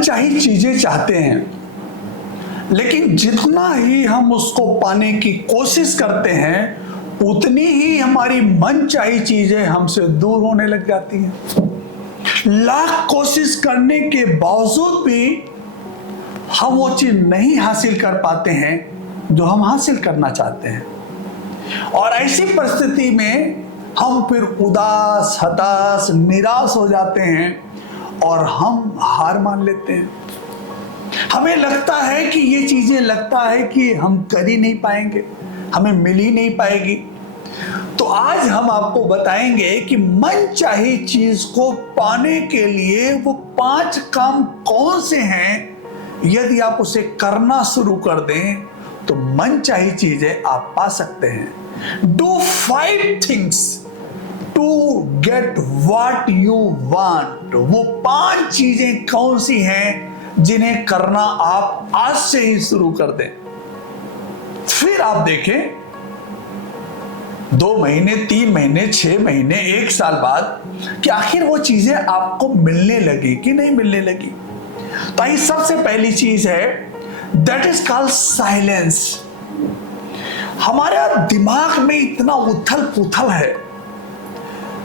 मनचाही चीजें चाहते हैं, लेकिन जितना ही हम उसको पाने की कोशिश करते हैं उतनी ही हमारी मनचाही चीजें हमसे दूर होने लग जाती हैं। लाख कोशिश करने के बावजूद भी हम वो चीज नहीं हासिल कर पाते हैं जो हम हासिल करना चाहते हैं, और ऐसी परिस्थिति में हम फिर उदास, हताश, निराश हो जाते हैं और हम हार मान लेते हैं। हमें लगता है कि ये चीजें लगता है कि हम कर ही नहीं पाएंगे, हमें मिल ही नहीं पाएगी। तो आज हम आपको बताएंगे कि मनचाही चीज को पाने के लिए वो 5 काम कौन से हैं। यदि आप उसे करना शुरू कर दें तो मनचाही चीजें आप पा सकते हैं। Do 5 things to get what you want. वो 5 चीजें कौन सी हैं जिन्हें करना आप आज से ही शुरू कर दें। फिर आप देखें 2 महीने, 3 महीने, 6 महीने, 1 साल बाद कि आखिर वो चीजें आपको मिलने लगी कि नहीं मिलने लगी। तो ये सबसे पहली चीज है, दैट इज कॉल्ड साइलेंस। हमारे दिमाग में इतना उथल पुथल है,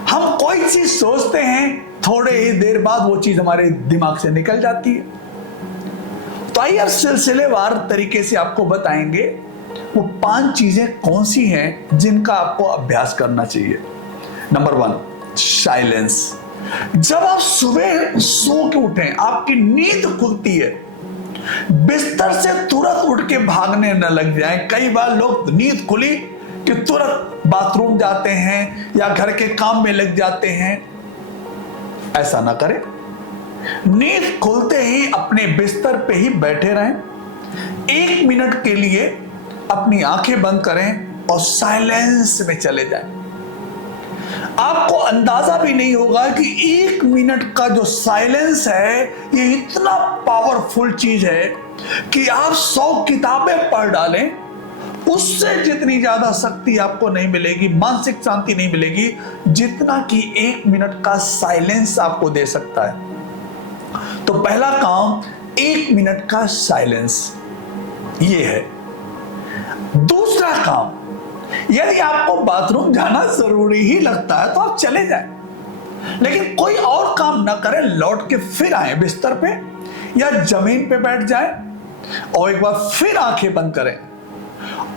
हम कोई चीज सोचते हैं, थोड़े ही देर बाद वो चीज हमारे दिमाग से निकल जाती है। तो आइए अब सिलसिलेवार तरीके से आपको बताएंगे वो 5 चीजें कौन सी हैं जिनका आपको अभ्यास करना चाहिए। Number 1, silence. जब आप सुबह सो के उठें, आपकी नींद खुलती है, बिस्तर से तुरंत उठ के भागने न लग जाएं। कई बार लोग नींद खुली कि तुरंत बाथरूम जाते हैं या घर के काम में लग जाते हैं। ऐसा ना करें। नींद खुलते ही अपने बिस्तर पे ही बैठे रहें। 1 मिनट के लिए अपनी आंखें बंद करें और साइलेंस में चले जाएं। आपको अंदाजा भी नहीं होगा कि 1 मिनट का जो साइलेंस है ये इतना पावरफुल चीज है कि आप 100 किताबें पढ़ डालें, उससे जितनी ज्यादा शक्ति आपको नहीं मिलेगी, मानसिक शांति नहीं मिलेगी, जितना कि 1 मिनट का साइलेंस आपको दे सकता है। तो पहला काम 1 मिनट का साइलेंस ये है। दूसरा काम, यदि आपको बाथरूम जाना जरूरी ही लगता है तो आप चले जाएं, लेकिन कोई और काम ना करें, लौट के फिर आए बिस्तर पे या जमीन पे बैठ जाएं और एक बार फिर आंखें बंद करें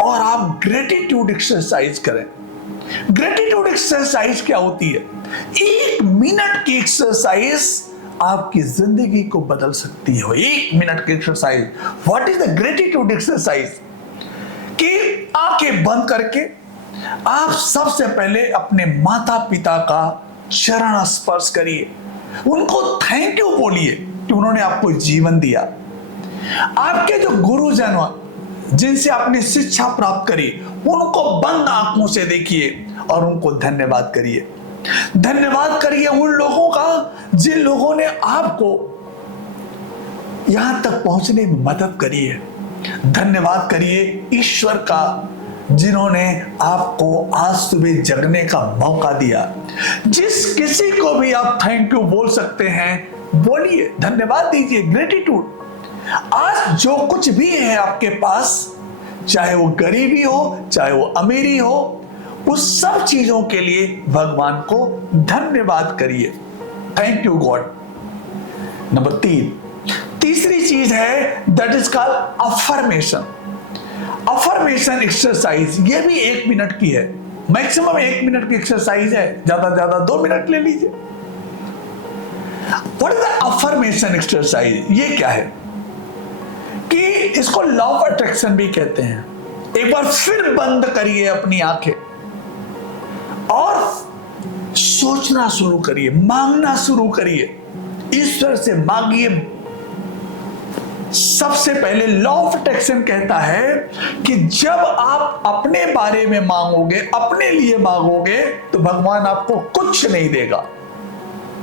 और आप ग्रेटिट्यूड एक्सरसाइज करें। ग्रेटिट्यूड एक्सरसाइज क्या होती है? 1 मिनट की एक्सरसाइज आपकी जिंदगी को बदल सकती है। 1 मिनट की exercise. What is the gratitude exercise? कि आंखें बंद करके आप सबसे पहले अपने माता पिता का चरण स्पर्श करिए, उनको थैंक यू बोलिए कि उन्होंने आपको जीवन दिया। आपके जो गुरुजन जिनसे आपने शिक्षा प्राप्त करी, उनको बंद आंखों से देखिए और उनको धन्यवाद करिए। धन्यवाद करिए उन लोगों का जिन लोगों ने आपको यहां तक पहुंचने में मदद करी है। धन्यवाद करिए ईश्वर का जिन्होंने आपको आज सुबह जगने का मौका दिया। जिस किसी को भी आप थैंक यू बोल सकते हैं, बोलिए, धन्यवाद दीजिए, ग्रेटिट्यूड। आज जो कुछ भी है आपके पास, चाहे वो गरीबी हो, चाहे वो अमीरी हो, उस सब चीजों के लिए भगवान को धन्यवाद करिए। Thank you God. नंबर 3, तीसरी चीज है that is called affirmation. Affirmation exercise, ये भी 1 मिनट की है। मैक्सिमम 1 मिनट की एक्सरसाइज है, ज्यादा ज्यादा 2 मिनट ले लीजिए। What is the affirmation exercise? ये क्या है कि इसको लॉ ऑफ अट्रैक्शन भी कहते हैं। एक बार फिर बंद करिए अपनी आंखें और सोचना शुरू करिए, मांगना शुरू करिए, ईश्वर से मांगिए। सबसे पहले लॉ ऑफ अट्रैक्शन कहता है कि जब आप अपने बारे में मांगोगे, अपने लिए मांगोगे, तो भगवान आपको कुछ नहीं देगा।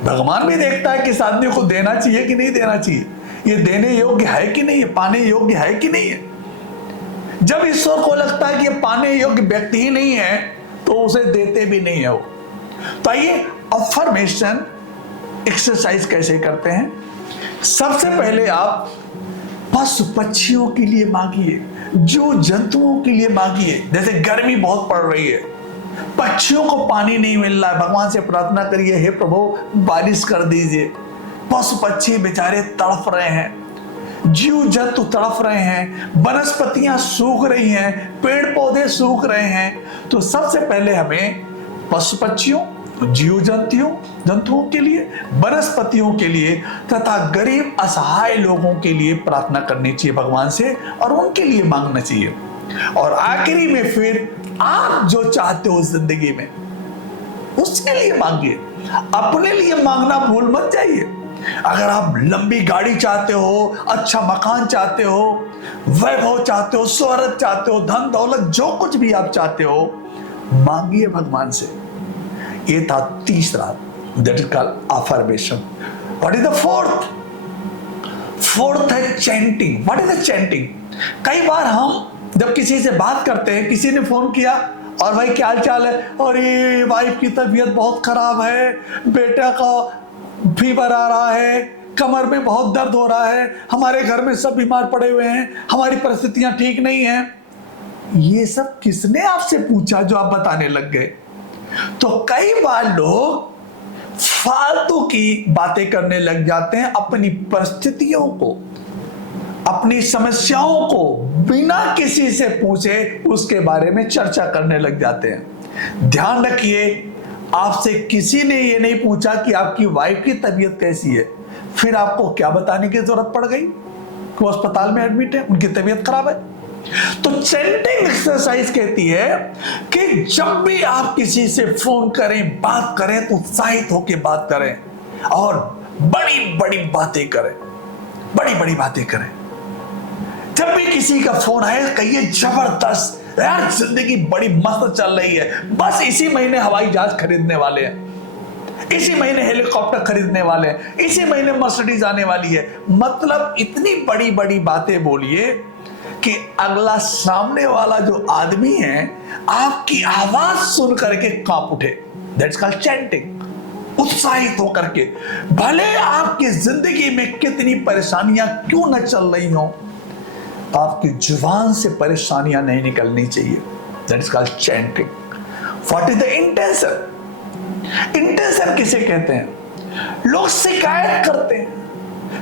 भगवान भी देखता है कि इस आदमी को देना चाहिए कि नहीं देना चाहिए, ये देने योग्य है कि नहीं है, पाने योग्य है कि नहीं है। जब ईश्वर को लगता है कि ये पाने योग्य व्यक्ति ही नहीं है, तो उसे देते भी नहीं है वो। तो आइए अफर्मेशन एक्सरसाइज कैसे करते हैं। सबसे पहले आप पशु पक्षियों के लिए मांगिए, जो जंतुओं के लिए मांगिए। जैसे गर्मी बहुत पड़ रही है, पक्षियों को पानी नहीं मिल रहा है, भगवान से प्रार्थना करिए, हे प्रभु बारिश कर दीजिए। पशु पक्षी बेचारे तड़प रहे हैं, जीव जंतु तड़प रहे हैं, वनस्पतियां सूख रही हैं, पेड़ पौधे सूख रहे हैं। तो सबसे पहले हमें पशु पक्षियों, जीव जंतुओं के लिए, वनस्पतियों के लिए तथा गरीब असहाय लोगों के लिए प्रार्थना करनी चाहिए भगवान से, और उनके लिए मांगना चाहिए। और आखिरी में फिर आप जो चाहते हो जिंदगी में उसके लिए मांगिए, अपने लिए मांगना भूल मत जाइए। अगर आप लंबी गाड़ी चाहते हो, अच्छा मकान चाहते हो, वैभव चाहते हो, शोहरत चाहते हो, धन दौलत, जो कुछ भी आप चाहते हो, मांगिए भगवान से। ये था तीसरा, that is called affirmation. What is the fourth? Fourth है chanting. What is the chanting? कई बार हम जब किसी से बात करते हैं, किसी ने फोन किया, और भाई क्या हाल चाल है, और ये वाइफ की तबीयत बहुत खराब है, बेटा का फीवर आ रहा है, कमर में बहुत दर्द हो रहा है, हमारे घर में सब बीमार पड़े हुए हैं, हमारी परिस्थितियां ठीक नहीं हैं। ये सब किसने आपसे पूछा जो आप बताने लग गए? तो कई बार लोग फालतू की बातें करने लग जाते हैं, अपनी परिस्थितियों को, अपनी समस्याओं को बिना किसी से पूछे उसके बारे में चर्चा करने लग जाते हैं। ध्यान रखिए, आपसे किसी ने ये नहीं पूछा कि आपकी वाइफ की तबीयत कैसी है, फिर आपको क्या बताने की जरूरत पड़ गई कि वो अस्पताल में एडमिट है, उनकी तबीयत खराब है। तो चैंटिंग एक्सरसाइज कहती है कि जब भी आप किसी से फोन करें, बात करें, तो उत्साहित होकर बात करें और बड़ी बड़ी बातें करें, बड़ी बड़ी बातें करें। जब भी किसी का फोन आए, कहिए जबरदस्त यार, जिंदगी बड़ी मस्त चल रही है, बस इसी महीने हवाई जहाज खरीदने वाले हैं, इसी महीने हेलीकॉप्टर खरीदने वाले हैं, इसी महीने मर्सिडीज आने वाली है। मतलब इतनी बड़ी बड़ी बातें बोलिए कि अगला सामने वाला जो आदमी है आपकी आवाज सुन करके कांप उठे। That's called chanting. उत्साहित होकर के, भले आपकी जिंदगी में कितनी परेशानियां क्यों न चल रही हो, आपकी जुबान से परेशानियां नहीं निकलनी चाहिए। That is called chanting. What is the intention? Intention किसे कहते हैं? लोग शिकायत करते हैं,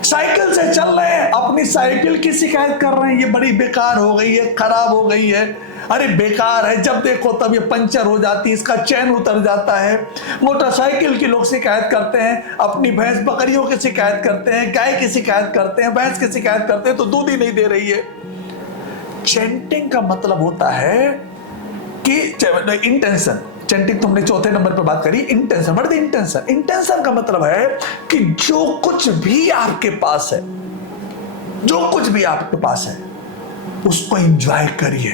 साइकिल से चल रहे हैं, अपनी साइकिल की शिकायत कर रहे हैं, ये बड़ी बेकार हो गई है, खराब हो गई है, अरे बेकार है, जब देखो तब ये पंचर हो जाती है, इसका चैन उतर जाता है। मोटरसाइकिल की लोग शिकायत करते हैं, अपनी भैंस बकरियों की शिकायत करते हैं, गाय की शिकायत करते हैं, भैंस की शिकायत करते हैं तो दूध ही नहीं दे रही है। चैंटिंग का मतलब होता है कि इंटेंशन। चैंटिंग तुमने चौथे नंबर पर बात करी, intention. What is intention? Intention का मतलब है कि जो कुछ भी आपके पास है, जो कुछ भी आपके पास है उसको एंजॉय करिए।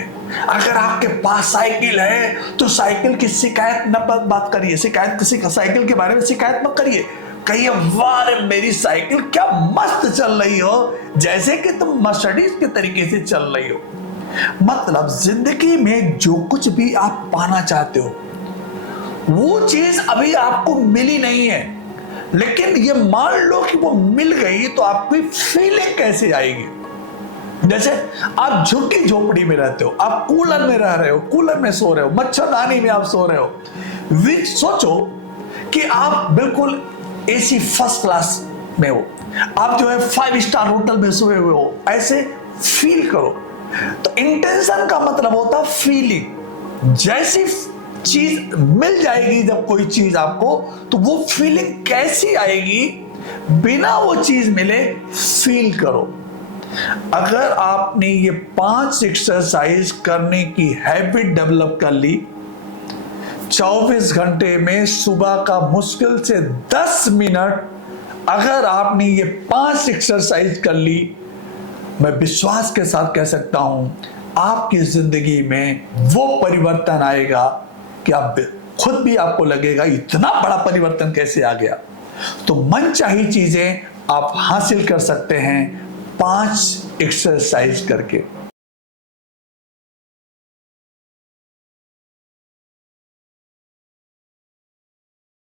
अगर आपके पास साइकिल है तो साइकिल की शिकायत न बात करिए, साइकिल के बारे में शिकायत मत करिए। कहिए वाह मेरी साइकिल क्या मस्त चल रही हो, जैसे कि तुम मर्सिडीज के तरीके से चल रही हो। मतलब जिंदगी में जो कुछ भी आप पाना चाहते हो वो चीज अभी आपको मिली नहीं है, लेकिन ये मान लो कि वो मिल गई तो आपकी फीलिंग कैसे आएगी? जैसे आप झुग्गी झोपड़ी में रहते हो, आप कूलर में रह रहे हो, कूलर में सो रहे हो, मच्छरदानी में आप सो रहे हो। सोचो कि आप बिल्कुल एसी फर्स्ट क्लास में हो, आप जो है 5 स्टार होटल में सोए हुए हो, ऐसे फील करो। तो इंटेंशन का मतलब होता है फीलिंग। जैसी चीज मिल जाएगी जब कोई चीज आपको, तो वो फीलिंग कैसी आएगी बिना वो चीज मिले, फील करो। अगर आपने ये 5 एक्सरसाइज करने की हैबिट डेवलप कर ली, 24 घंटे में सुबह का मुश्किल से 10 मिनट अगर आपने ये 5 एक्सरसाइज कर ली, मैं विश्वास के साथ कह सकता हूं आपकी जिंदगी में वो परिवर्तन आएगा कि आप खुद भी आपको लगेगा इतना बड़ा परिवर्तन कैसे आ गया। तो मनचाही चीजें आप हासिल कर सकते हैं 5 एक्सरसाइज करके।